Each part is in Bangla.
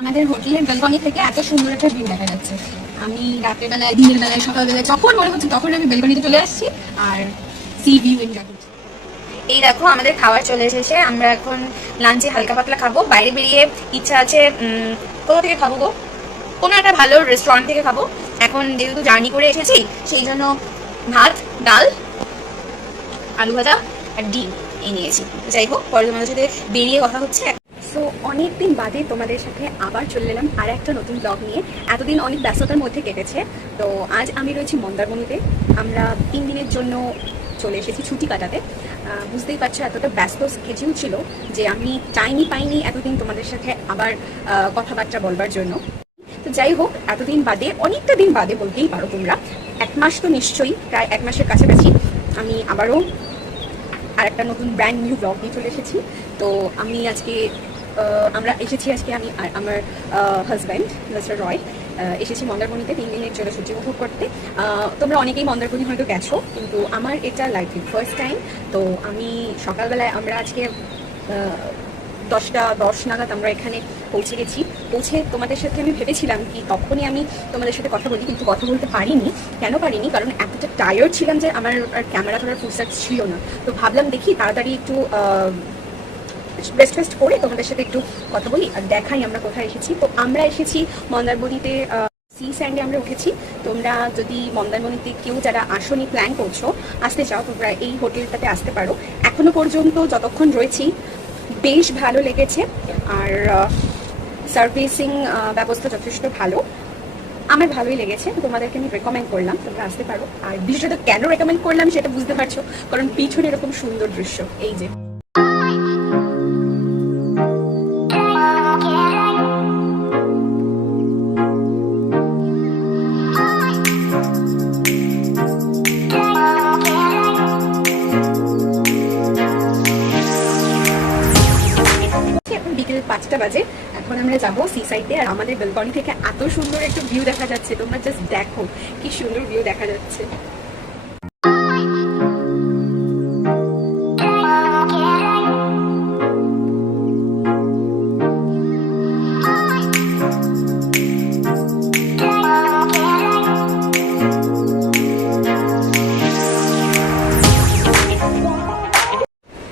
আমাদের হোটেলের বেলকনি থেকে এত সুন্দর একটা ভিউ দেখা যাচ্ছে। আমি রাতের বেলায়, দিনের বেলায়, সকালবেলায় যখন মনে হচ্ছে তখন আমি বেলকনিতে চলে আসছি আর সি ভিউ এনজয় করছি। এই দেখো আমাদের খাবার চলে এসেছে। আমরা এখন লাঞ্চে হালকা পাতলা খাবো। বাইরে বেরিয়ে ইচ্ছা আছে কোথা থেকে খাবো গো, কোনো একটা ভালো রেস্টুরেন্ট থেকে খাবো। এখন যেহেতু জার্নি করে এসেছি সেই জন্য ভাত, ডাল, আলু ভাজা আর ডিম এই নিয়েছি। যাই হোক, পরে তোমাদের সাথে বেরিয়ে কথা হচ্ছে। সো অনেকদিন বাদে তোমাদের সাথে আবার চলে এলাম আর একটা নতুন ব্লগ নিয়ে। এতদিন অনেক ব্যস্ততার মধ্যে কেটেছে। তো আজ আমি রয়েছি মন্দারমণিতে। আমরা 3 দিনের জন্য চলে এসেছি ছুটি কাটাতে। বুঝতেই পারছো এতটা ব্যস্ত স্কেডিউল ছিল যে আমি টাইমই পাইনি এতদিন তোমাদের সাথে আবার কথাবার্তা বলবার জন্য। তো যাই হোক, এতদিন বাদে, অনেকটা দিন বাদে বলতেই পারো তোমরা, 1 মাস তো নিশ্চয়ই, প্রায় 1 মাসের কাছাকাছি আমি আবারও আর একটা নতুন ব্র্যান্ড নিউ ব্লগ নিয়ে চলে এসেছি। তো আমি আজকে আমরা এসেছি, আজকে আমি আর আমার হাজব্যান্ড মিস্টার রয় এসেছি মন্দারমণিতে 3 দিনের জন্য ছুটি উপভোগ করতে। তোমরা অনেকেই মন্দারমণি হয়তো গেছো, কিন্তু আমার এটা লাইফে ফার্স্ট টাইম। তো আমি সকালবেলায় আমরা আজকে 10টা 10 নাগাদ আমরা এখানে পৌঁছে গেছি। পৌঁছে তোমাদের সাথে আমি ভেবেছিলাম কি তখনই আমি তোমাদের সাথে কথা বলি, কিন্তু কথা বলতে পারিনি। কেন পারিনি? কারণ এতটা টায়ার্ড ছিলাম যে আমার আর ক্যামেরা ধরার ফুরসত ছিল না। তো ভাবলাম দেখি তাড়াতাড়ি একটু রেস্ট করে তোমাদের সাথে একটু কথা বলি আর দেখাই আমরা কোথায় এসেছি। তো আমরা এসেছি মন্দারমণিতে, সি স্যান্ডে আমরা উঠেছি। তোমরা যদি মন্দারমণিতে কেউ যারা আসনি, প্ল্যান করছো আসতে চাও, তোমরা এই হোটেলটাতে আসতে পারো। এখনো পর্যন্ত যতক্ষণ রয়েছি বেশ ভালো লেগেছে আর সার্ভিসিং ব্যবস্থা যথেষ্ট ভালো, আমার ভালোই লেগেছে। তোমাদেরকে আমি রেকমেন্ড করলাম তোমরা আসতে পারো। আর বিশেষত কেন রেকমেন্ড করলাম সেটা বুঝতে পারছো, কারণ পিছনে এরকম সুন্দর দৃশ্য। এই যে বিকেল 5টা বাজে। এখন আমরা যাবো সি সাইডে। আর আমাদের বেলকনি থেকে এত সুন্দর একটা ভিউ দেখা যাচ্ছে, তোমরা জাস্ট দেখো কি সুন্দর ভিউ দেখা যাচ্ছে।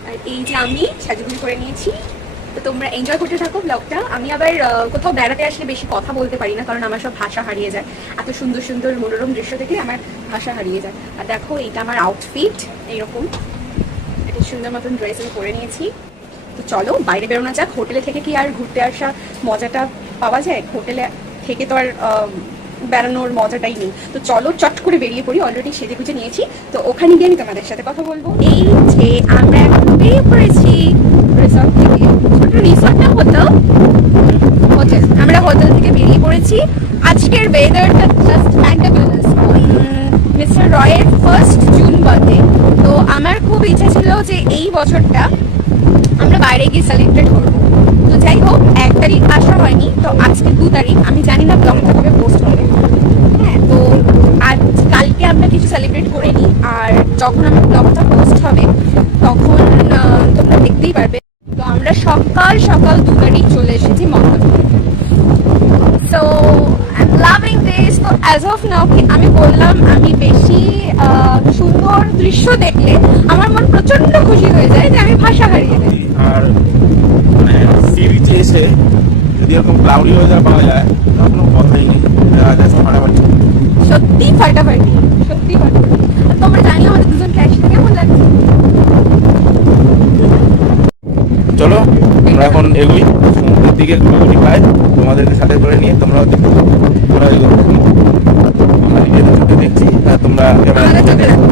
আর এই যে আমি সাজুগুজু করে নিয়েছি। তো তোমরা এনজয় করতে থাকো ব্লগটা। আমি আবার কোথাও বেড়াতে আসলে বেশি কথা বলতে পারি না, কারণ আমার সব ভাষা হারিয়ে যায়। এত সুন্দর সুন্দর মনোরম দৃশ্য থেকে আমার ভাষা হারিয়ে যায়। আর দেখো এইটা আমার আউটফিট, এইরকম একটা সুন্দর মতন ড্রেস আমি পরে নিয়েছি। তো চলো বাইরে বেরোনো যাক। হোটেলে থেকে কি আর ঘুরতে আসা মজাটা পাওয়া যায়? হোটেলে থেকে তো আর বেড়ানোর মজাটাই নেই। তো চলো চট করে বেরিয়ে পড়ি। অলরেডি সেজে গুজে নিয়েছি, তো ওখানে গিয়ে আমি তোমাদের সাথে কথা বলবো। এই যে আমরা এখন বেরিয়ে পড়েছি রিসর্ট থেকে। রিসর্ট না, হোটেল। আমরা হোটেল থেকে বেরিয়ে পড়েছি। আজকের ওয়েদারটা জাস্ট ফ্যান্টাবুলাস। মিস্টার রয়ের 1st জুন বার্থডে। তো আমার খুব ইচ্ছা ছিল যে এই বছরটা আমরা বাইরে গিয়ে সেলিব্রেট করবো। তো যাই হোক, 1 তারিখ আসা হয়নি, তো আজকে 2 তারিখ। আমি জানি না ব্লগটা কবে পোস্ট হবে। হ্যাঁ, তো আজ কালকে আমরা কিছু সেলিব্রেট করে নিই, আর যখন আমার ব্লগটা পোস্ট হবে তখন তোমরা দেখতেই পারবে। তো আমরা সকাল সকাল 2 তারিখ চলে এসেছি Mandarmani. So I am loving this. তো অ্যাজ অফ নাও আমি বললাম, আমি বেশি সুন্দর দৃশ্য দেখলে আমার মন প্রচন্ড খুশি হয়ে যায় যে আমি ভাষা হারিয়ে যাই। আর মানে সি বিচে এসে যদি এরকম ক্লাউডি ওয়েদার পাওয়া যায় তখন কোনো কথাই নেই, ফাটাফাটি। সত্যি ফাটাফাটি, সত্যি ফাটাফাটি। আর তোমরা জানিও আমাদের দুজন ক্যাশটা কেমন লাগছে। চলো আমরা এখন এগোই সমুদ্রের দিকে, ঘুরি পাই তোমাদেরকে সাথে করে নিয়ে। তোমরাও দেখো ঘোরাঘুরি করো। আমরা নিজেদের চোখে দেখছি আর তোমরা ক্যামেরা চোখে দেখো।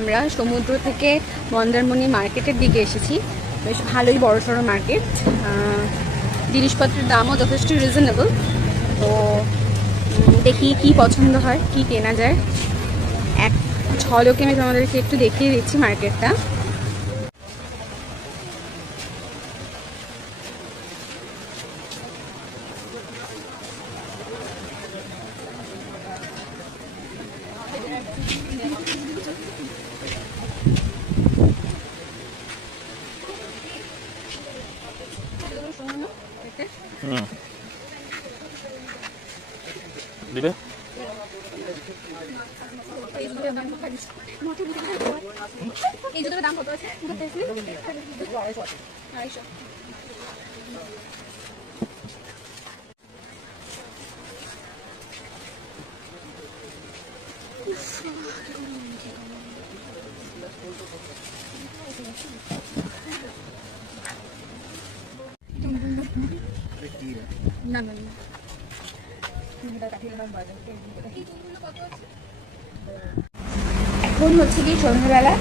আমরা সমুদ্র থেকে মন্দারমণি মার্কেটের দিকে এসেছি। বেশ ভালোই বড়সড় মার্কেট, জিনিসপত্রের দামও যথেষ্ট রিজনেবল। তো দেখি কি পছন্দ হয়, কি কেনা যায়। এক ঝলকে আমি তোমাদেরকে একটু দেখিয়ে দিচ্ছি মার্কেটটা। দিবে এই জুতোর দাম কত আছে? না না না, এখন হচ্ছে কি সন্ধ্যাবেলা,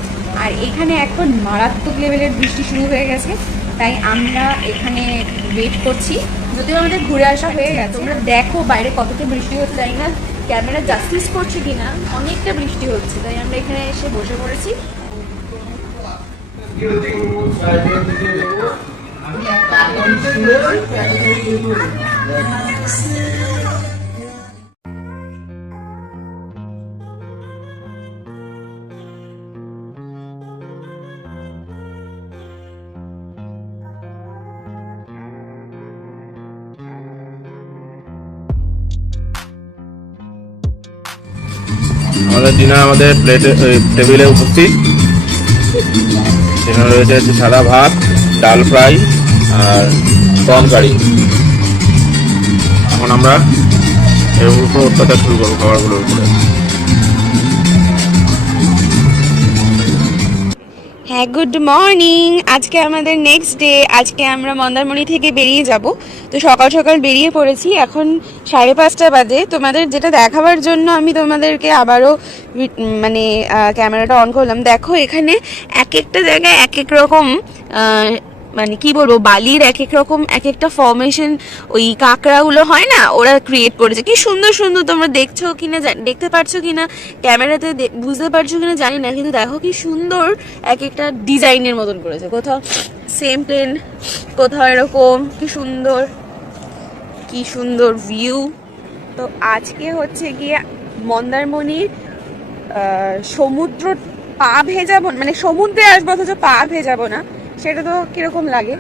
আর এখানে এখন মারাত্মক লেভেলের বৃষ্টি শুরু হয়ে গেছে। তাই আমরা এখানে ওয়েট করছি, যদিও আমাদের ঘুরে আসা হয়ে গেছে। তোমরা দেখো বাইরে কতটা বৃষ্টি হচ্ছে, জানি না ক্যামেরা জাস্টিস করছে কিনা, অনেকটা বৃষ্টি হচ্ছে। তাই আমরা এখানে এসে বসে পড়েছি। আমাদের ডিনার আমাদের টেবিলে উপস্থিত। ডিনার রয়েছে সাদা ভাত, ডাল ফ্রাই আর প্রন কারি। এখন আমরা এর উপর অত্যাচার শুরু করবো খাবারগুলোর উপরে। হ্যাঁ, গুড মর্নিং। আজকে আমাদের নেক্সট ডে। আজকে আমরা মন্দারমণি থেকে বেরিয়ে যাব। তো সকাল সকাল বেরিয়ে পড়েছি, এখন 5:30 বাজে। তোমাদের যেটা দেখাবার জন্য আমি তোমাদেরকে আবারও মানে ক্যামেরাটা অন করলাম। দেখো এখানে এক একটা জায়গায় এক এক রকম মানে কি বলবো, বালির এক এক রকম এক একটা ফর্মেশন, ওই কাঁকড়াগুলো হয় না, ওরা ক্রিয়েট করেছে। কি সুন্দর সুন্দর, তোমরা দেখছো কিনা, দেখতে পারছো কিনা, ক্যামেরাতে বুঝতে পারছো কিনা জানি না, কিন্তু দেখো কি সুন্দর এক একটা ডিজাইনের মতন করেছে। কোথাও সেম প্লেন, কোথাও এরকম। কি সুন্দর, কি সুন্দর ভিউ। তো আজকে হচ্ছে গিয়ে মন্দারমণির সমুদ্র পা ভেজাবো, মানে সমুদ্রে আসবো অথচ পা ভেজাবো না, সেটা তো কিরকম লাগে।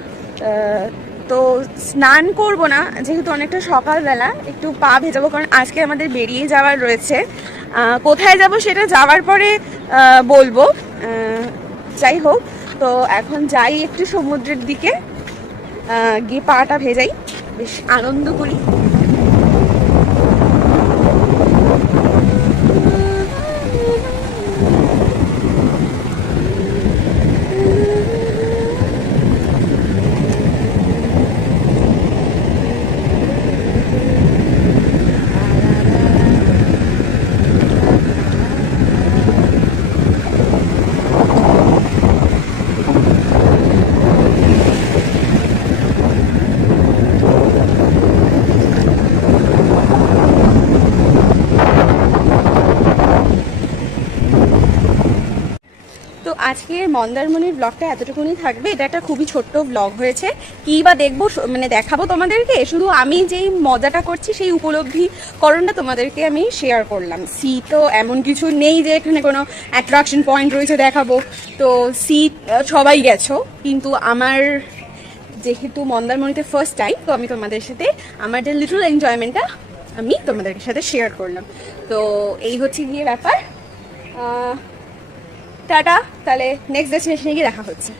তো স্নান করব না, যেহেতু অনেকটা সকালবেলা, একটু পা ভেজাবো, কারণ আজকে আমাদের বেরিয়ে যাওয়ার রয়েছে। কোথায় যাব সেটা যাওয়ার পরে বলবো। যাই হোক, তো এখন যাই একটু সমুদ্রের দিকে, গিয়ে পাটা ভেজাই, বেশ আনন্দ করি। আজকের মন্দারমণির ব্লগটা এতটুকুনি থাকবে। এটা একটা খুবই ছোট্ট ব্লগ হয়েছে। কী বা দেখবো, মানে দেখাবো তোমাদেরকে, শুধু আমি যেই মজাটা করছি সেই উপলব্ধিকরণটা তোমাদেরকে আমি শেয়ার করলাম। সি তো এমন কিছু নেই যে এখানে কোনো অ্যাট্রাকশন পয়েন্ট রয়েছে দেখাবো। তো সি সবাই গেছো, কিন্তু আমার যেহেতু মন্দারমণিতে ফার্স্ট টাইম, তো আমি তোমাদের সাথে আমার যে লিটল এনজয়মেন্টটা আমি তোমাদের সাথে শেয়ার করলাম। তো এই হচ্ছে গিয়ে ব্যাপার। টাটা, তাহলে নেক্সট ডেস্টিনেশনে গিয়ে দেখা হচ্ছে।